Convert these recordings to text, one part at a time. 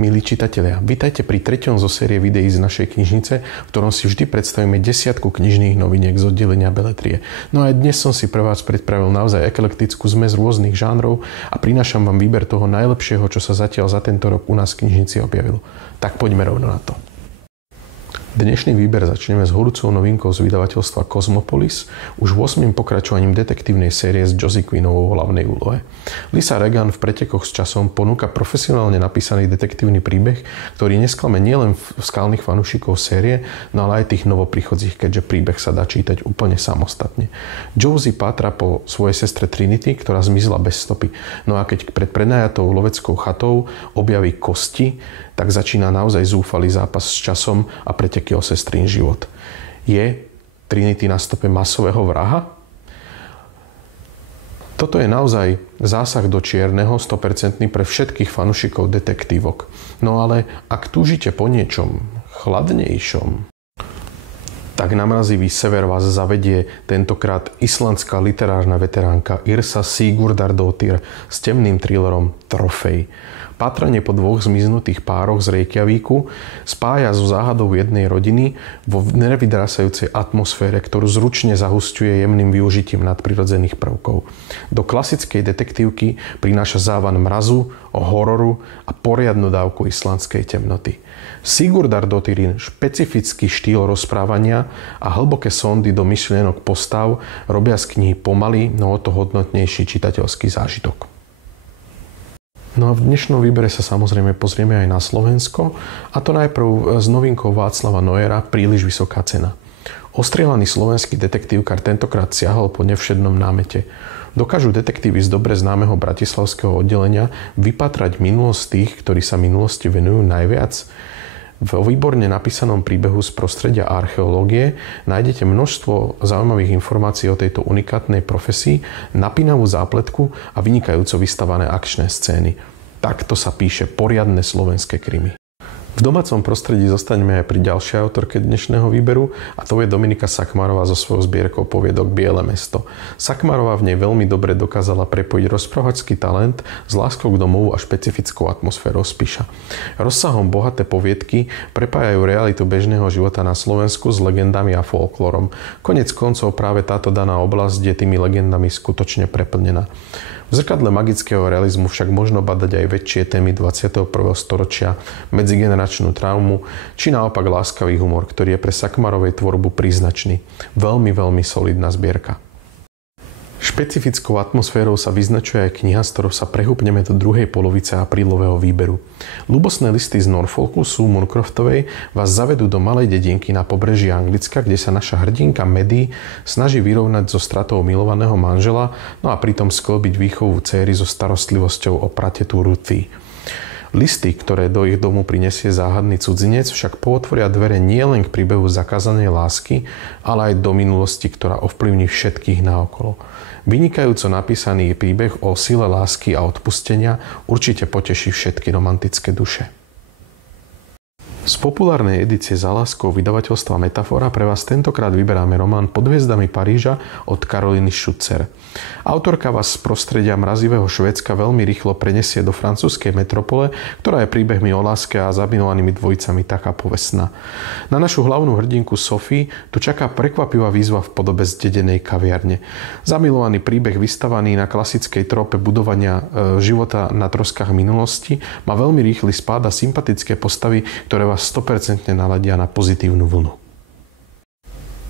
Milí čitatelia, vítajte pri 3. zo série videí z našej knižnice, v ktorom si vždy predstavíme 10 knižných noviniek z oddelenia beletrie. No a dnes som si pre vás pripravil naozaj eklektickú zmes rôznych žánrov a prinášam vám výber toho najlepšieho, čo sa zatiaľ za tento rok u nás v knižnici objavilo. Tak poďme rovno na to. Dnešný výber začneme s horúcou novinkou z vydavateľstva Cosmopolis, už 8. pokračovaním detektívnej série s Josie Quinnovou v hlavnej úlohe. Lisa Regan v pretekoch s časom ponúka profesionálne napísaný detektívny príbeh, ktorý nesklame nielen skalných fanúšikov série, no ale aj tých novoprichodzích, keďže príbeh sa dá čítať úplne samostatne. Josie pátra po svojej sestre Trinity, ktorá zmizla bez stopy. No a keď pred prenajatou loveckou chatou objaví kosti, tak začína naozaj zúfalý zápas s časom a preteky o sestrín život. Je Trinity na stope masového vraha? Toto je naozaj zásah do čierneho, 100% pre všetkých fanúšikov detektívok. No ale ak túžite po niečom chladnejšom, tak na mrazivý sever vás zavedie tentokrát islandská literárna veteránka Yrsa Sigurdardóttir s temným thrillerom Trofej. Pátranie po dvoch zmiznutých pároch z Reykjavíku spája so záhadou jednej rodiny vo nevydrasajúcej atmosfére, ktorú zručne zahusťuje jemným využitím nadprirodzených prvkov. Do klasickej detektívky prináša závan mrazu, hororu a poriadnu dávku islandskej temnoty. Sigurdardóttirin špecifický štýl rozprávania a hlboké sondy do myšlienok postav robia z knihy pomalý, no o to hodnotnejší čitateľský zážitok. No a v dnešnom výbere sa samozrejme pozrieme aj na Slovensko, a to najprv s novinkou Václava Neuera Príliš vysoká cena. Ostrieľaný slovenský detektívkar tentokrát siahol po nevšednom námete. Dokážu detektívy z dobre známeho bratislavského oddelenia vypatrať minulosť tých, ktorí sa minulosti venujú najviac? Vo výborne napísanom príbehu z prostredia archeológie nájdete množstvo zaujímavých informácií o tejto unikátnej profesii, napínavú zápletku a vynikajúco vystavané akčné scény. Takto sa píše poriadne slovenské krimi. V domácom prostredí zostaneme aj pri ďalšej autorke dnešného výberu, a to je Dominika Sakmarová so svojou zbierkou poviedok Biele mesto. Sakmarová v nej veľmi dobre dokázala prepojiť rozprávačský talent s láskou k domovu a špecifickou atmosférou spíša. Rozsahom bohaté poviedky prepájajú realitu bežného života na Slovensku s legendami a folklórom. Konec koncov práve táto daná oblasť je tými legendami skutočne preplnená. V zrkadle magického realizmu však možno badať aj väčšie témy 21. storočia, medzigeneračnú traumu, či naopak láskavý humor, ktorý je pre Sakmarovej tvorbu príznačný. Veľmi, veľmi solidná zbierka. Špecifickou atmosférou sa vyznačuje aj kniha, s ktorou sa prehúpneme do druhej polovice aprílového výberu. Ľubosné listy z Norfolku Sue Moncroftovej vás zavedú do malej dedinky na pobreží Anglicka, kde sa naša hrdinka Maddie snaží vyrovnať so stratou milovaného manžela, no a pritom sklbiť výchovu céry so starostlivosťou o pratetú Ruthie. Listy, ktoré do ich domu prinesie záhadný cudzinec, však pootvoria dvere nielen k príbehu zakázanej lásky, ale aj do minulosti, ktorá ovplyvní všetkých naokolo. Vynikajúco napísaný príbeh o sile lásky a odpustenia určite poteší všetky romantické duše. Z populárnej edície Za láskou vydavateľstva Metafora pre vás tentokrát vyberáme román Pod hviezdami Paríža od Karoliny Schutzer. Autorka vás z prostredia mrazivého Švédska veľmi rýchlo prenesie do francúzskej metropole, ktorá je príbehmi o láske a zamilovanými dvojicami taká povestná. Na našu hlavnú hrdinku Sophie tu čaká prekvapivá výzva v podobe zdedenej kaviarne. Zamilovaný príbeh vystavaný na klasickej trópe budovania života na troskách minulosti má veľmi rýchly spád a sympatické postavy, ktoré vás 100% naladia na pozitívnu vlnu.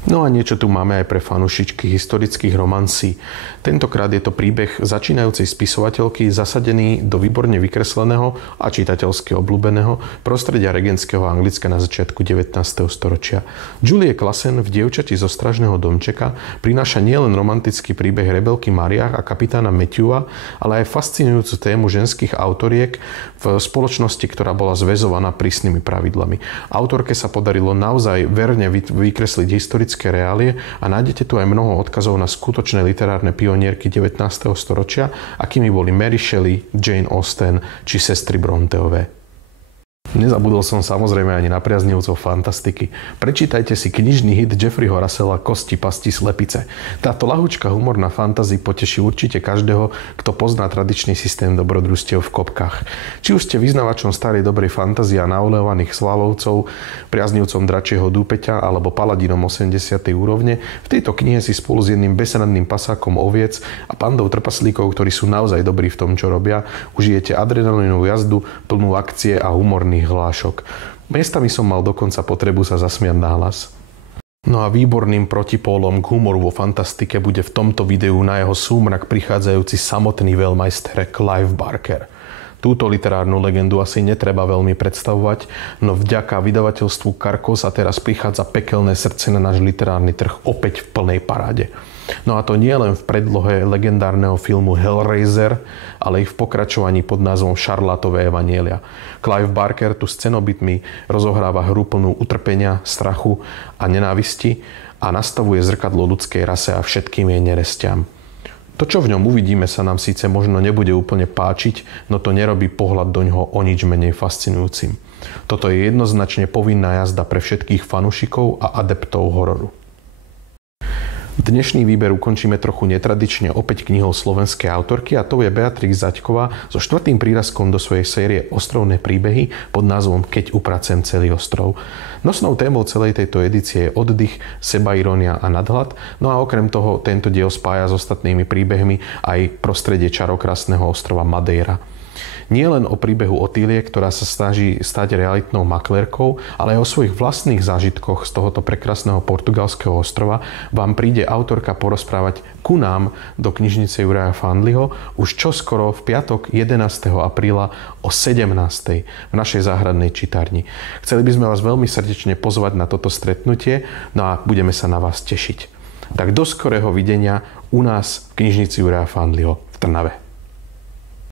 No a niečo tu máme aj pre fanúšičky historických romansí. Tentokrát je to príbeh začínajúcej spisovateľky zasadený do výborne vykresleného a čitateľsky obľúbeného prostredia regentského Anglicka na začiatku 19. storočia. Julie Klassen v Dievčati zo Stražného domčeka prináša nielen romantický príbeh rebelky Mariah a kapitána Matthewa, ale aj fascinujúcu tému ženských autoriek v spoločnosti, ktorá bola zväzovaná prísnymi pravidlami. Autorke sa podarilo naozaj verne vykresliť historické reálie a nájdete tu aj mnoho odkazov na skutočné literárne pionierky 19. storočia, akými boli Mary Shelley, Jane Austen či sestry Bronteové. Nezabudol som samozrejme ani na priaznivcov fantastiky. Prečítajte si knižný hit Jeffreyho Russella Kosti, pasti, slepice. Táto ľahučká humorná fantasy poteší určite každého, kto pozná tradičný systém dobrodružstiev v kopkách. Či už ste vyznavačom starej dobrej fantázie a naolejovaných svalovcov, priaznivcom dračieho dúpeťa alebo paladinom 80. úrovne, v tejto knihe si spolu s jedným besenadným pasákom oviec a pandou trpaslíkov, ktorí sú naozaj dobrí v tom, čo robia, užijete adrenalinovú jazdu plnú akcie a humorných hlášok. Miestami som mal dokonca potrebu sa zasmiať nahlas. No a výborným protipólom k humoru vo fantastike bude v tomto videu na jeho súmrak prichádzajúci samotný veľmajster Clive Barker. Túto literárnu legendu asi netreba veľmi predstavovať, no vďaka vydavateľstvu Carcos a teraz prichádza pekelné srdce na náš literárny trh opäť v plnej paráde. No a to nie len v predlohe legendárneho filmu Hellraiser, ale i v pokračovaní pod názvom Šarlátové evanjelia. Clive Barker tu s cenobitmi rozohráva hru plnú utrpenia, strachu a nenávisti a nastavuje zrkadlo ľudskej rase a všetkým jej nerestiam. To, čo v ňom uvidíme, sa nám síce možno nebude úplne páčiť, no to nerobí pohľad doňho o nič menej fascinujúcim. Toto je jednoznačne povinná jazda pre všetkých fanúšikov a adeptov hororu. Dnešný výber ukončíme trochu netradične opäť knihou slovenskej autorky a to je Beatrix Zaďková so 4. prírazkom do svojej série Ostrovné príbehy pod názvom Keď upracem celý ostrov. Nosnou témou celej tejto edície je oddych, sebairónia a nadhľad, no a okrem toho tento diel spája s ostatnými príbehmi aj prostredie čarokrasného ostrova Madeira. Nie len o príbehu Otílie, ktorá sa snaží stať realitnou maklérkou, ale aj o svojich vlastných zážitkoch z tohoto prekrásneho portugalského ostrova vám príde autorka porozprávať ku nám do knižnice Juraja Fandliho už čoskoro v piatok 11. apríla o 17. v našej záhradnej čitárni. Chceli by sme vás veľmi srdečne pozvať na toto stretnutie, no a budeme sa na vás tešiť. Tak do skorého videnia u nás v knižnici Juraja Fandliho v Trnave.